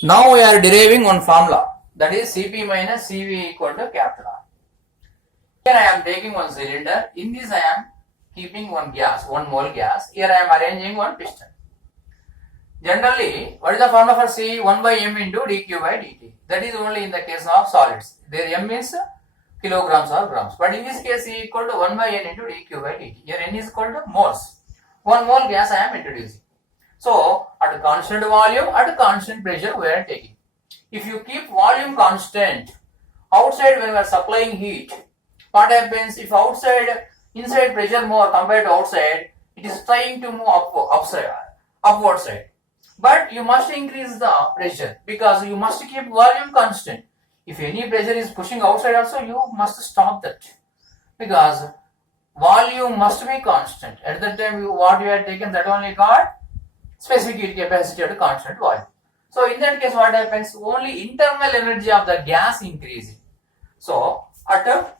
Now we are deriving one formula, that is Cp minus Cv equal to capital R. Here I am taking one cylinder. In this I am keeping one gas, 1 mole gas. Here I am arranging one piston. Generally, what is the formula for C? 1 by m into dq by dt. That is only in the case of solids. There m is kilograms or grams. But in this case, C equal to 1 by n into dq by dt. Here n is equal to moles. 1 mole gas I am introducing. So, at constant volume, at constant pressure, we are taking. If you keep volume constant, outside when we are supplying heat, what happens if inside pressure more compared to outside, it is trying to move upward side. But you must increase the pressure because you must keep volume constant. If any pressure is pushing outside also, you must stop that because volume must be constant. At that time, what you have taken, that only called specific heat capacity at a constant volume. So in that case, what happens? Only internal energy of the gas increasing. So at a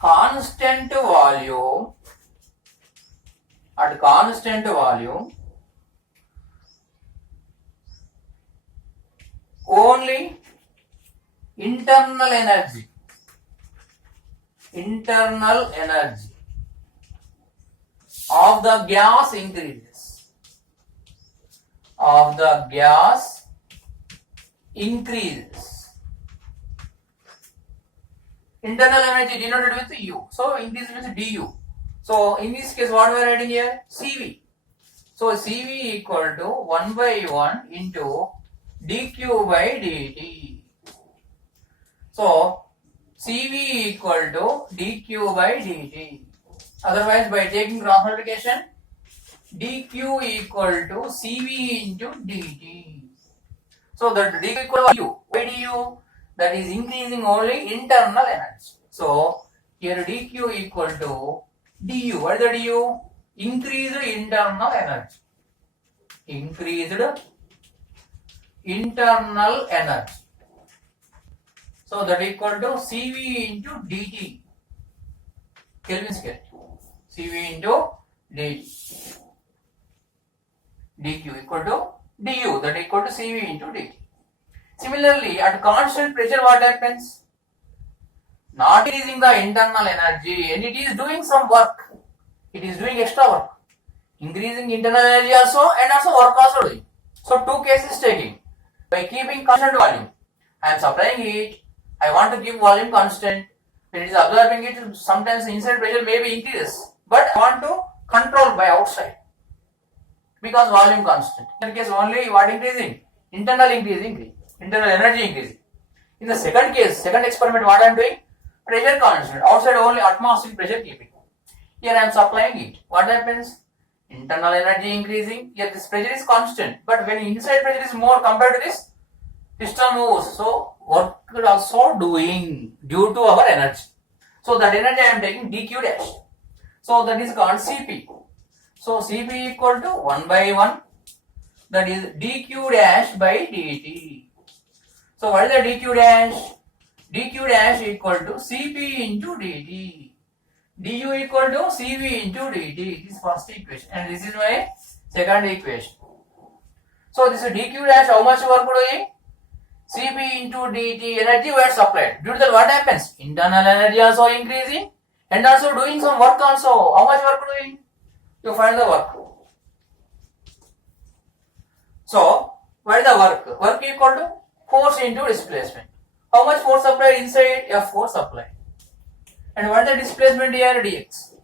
constant volume, only internal energy of the gas increases. Internal energy denoted with U. So in this means du. So in this case, what we are writing here? Cv. So Cv equal to 1 by 1 into dq by dt. So Cv equal to dq by dt. Otherwise, by taking cross multiplication, dq equal to Cv into dt. So that dq equal to du. Why du? That is increasing only internal energy. So here dq equal to du. What is the du? Increased internal energy. So that equal to Cv into dt. Kelvin scale. Cv into dt. dq equal to du. That equal to Cv into dt. Similarly, at constant pressure, what happens? Not increasing the internal energy, and it is doing some work. It is doing extra work. Increasing internal energy also, and also work also doing. So, two cases taking. By keeping constant volume, I am supplying heat. I want to keep volume constant. When it is absorbing it, sometimes inside pressure may be increases. But I want to control by outside. Because volume constant. In that case, only what increasing? Internal increasing. Internal energy increasing. In the second case, second experiment, what I am doing? Pressure constant. Outside only atmospheric pressure keeping. Here I am supplying it. What happens? Internal energy increasing. Here this pressure is constant. But when inside pressure is more compared to this, piston moves. So work is also doing due to our energy. So that energy I am taking dq dash. So that is called Cp. So Cp equal to 1 by 1. That is dq dash by dt. So what is the dq dash? dq dash equal to Cp into dt. du equal to Cv into dt. This is first equation. And this is my second equation. So this is dq dash, how much work doing? Cp into dt, energy we are supplied. Due to that, what happens? Internal energy also increasing and also doing some work also. How much work doing? You find the work. So, what is the work? Work equal to force into displacement. How much force applied inside? F force applied. And what is the displacement here? Dx.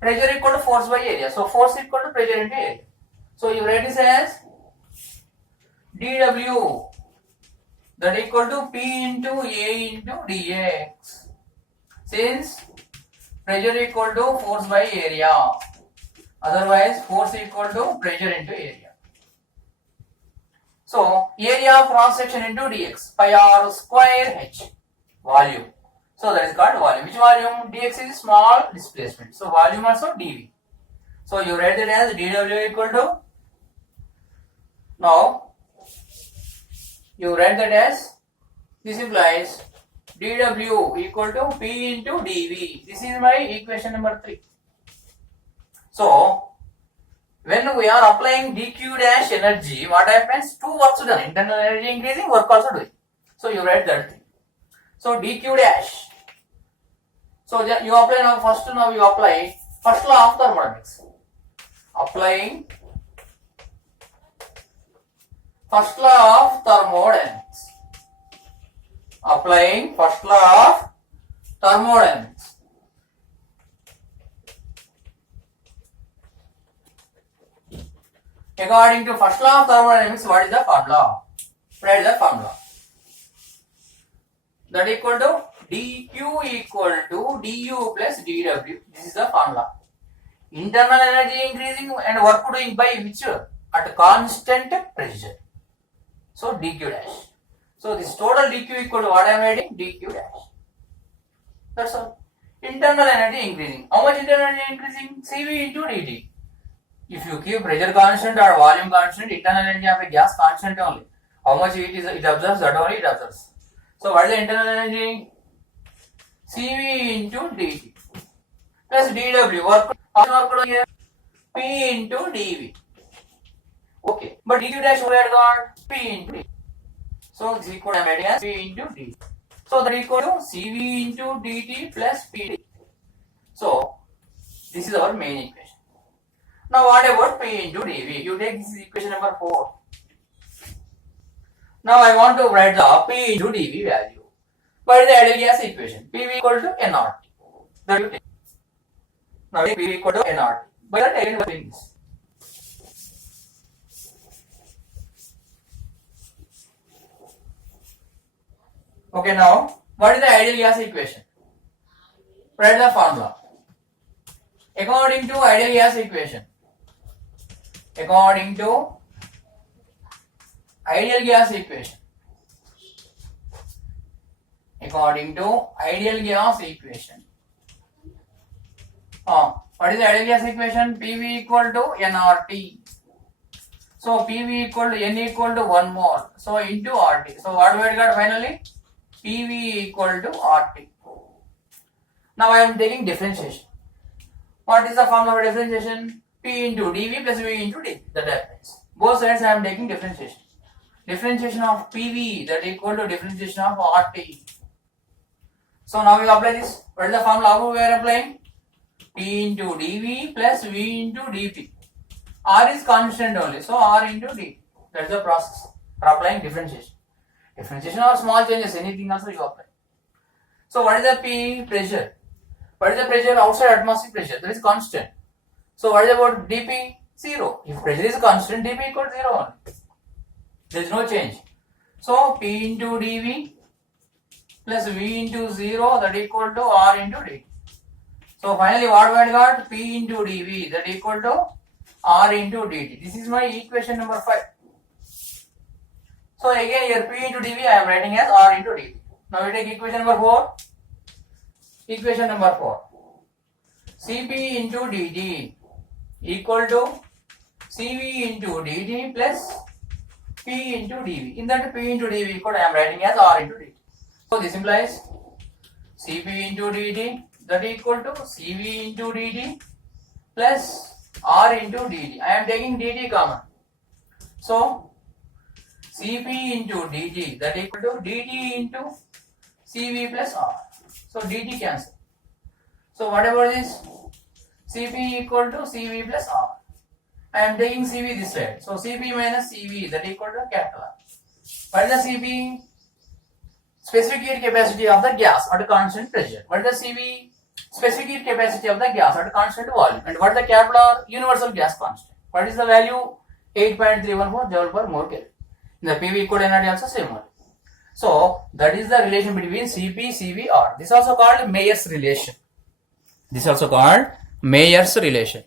Pressure equal to force by area. So force equal to pressure into area. So you write this as dw, that equal to P into A into dx. Since pressure equal to force by area. Otherwise force equal to pressure into area. So area of cross section into dx, pi r square h, volume. So that is called volume. Which volume? Dx is small displacement. So volume also dv. So you write it as dw equal to, now you write that as, this implies dw equal to p into dv. This is my equation number 3. So when we are applying dq dash energy, what happens? Two works done. Internal energy increasing, work also doing. So you write that thing. So dq dash. So you apply now. Now you apply first law of thermodynamics. Applying first law of thermodynamics. Applying first law of thermodynamics. According to first law of thermodynamics, what is the formula? Write the formula. That equal to dq equal to du plus dw. This is the formula. Internal energy increasing and work doing by which? At constant pressure. So dq dash. So this total dq equal to what I am writing? dq dash. That's all. Internal energy increasing. How much internal energy increasing? Cv into dt. If you keep pressure constant or volume constant, internal energy of a gas constant only. How much it absorbs, that only it absorbs. So what is the internal energy? Cv into dt plus dw. Work here P into dv. Okay, but dq dash we had got P into dv. So this equal to as P into dt. So that equal to Cv into dt plus Pd. So this is our main equation. Now what about P into dv? You take this is equation number 4. Now I want to write the P into dv value. What is the ideal gas equation? PV equal to nRT. That you take. Now PV equal to nRT. By that I can bring this. Okay, now what is the ideal gas equation? Write the formula. According to ideal gas equation. According to ideal gas equation. According to ideal gas equation. What is the ideal gas equation? PV equal to nRT. So PV equal to N equal to 1 mole. So into RT. So what we got finally? PV equal to RT. Now I am taking differentiation. What is the formula for differentiation? P into dV plus V into d. That happens. Both sides I am taking differentiation. Differentiation of PV that equal to differentiation of RT. So now we apply this. What is the formula? How we are applying? P into dV plus V into dP. R is constant only. So R into d. That is the process for applying differentiation. Differentiation or small changes, anything also you apply. So what is the P? Pressure. What is the pressure outside atmospheric pressure? That is constant. So what is about dP? 0. If pressure is constant, dP equal to 0 only. There is no change. So P into dV plus V into 0 that equal to R into d. So finally what we had got? P into dV that equal to R into dt. This is my equation number 5. So again here P into dV I am writing as R into dt. Now we take equation number 4. Equation number 4. Cp into dt equal to Cv into dt plus P into dV. In that P into dV equal I am writing as R into dt. So this implies Cp into dt that equal to Cv into dt plus R into dt. I am taking dt common. So Cp into dt that equal to dt into Cv plus R. So dt cancel. So what about this? Cp equal to Cv plus R. I am taking Cv this side. So Cp minus Cv that equal to capital R. What is the Cp? Specific heat capacity of the gas at constant pressure. What is the Cv? Specific heat capacity of the gas at constant volume. And what is the capital R? Universal gas constant. What is the value? 8.314 joule per mole Kelvin. In the PV equal energy also same one. So that is the relation between Cp, Cv, R. This is also called Mayer's relation. This is also called Mayer's relation.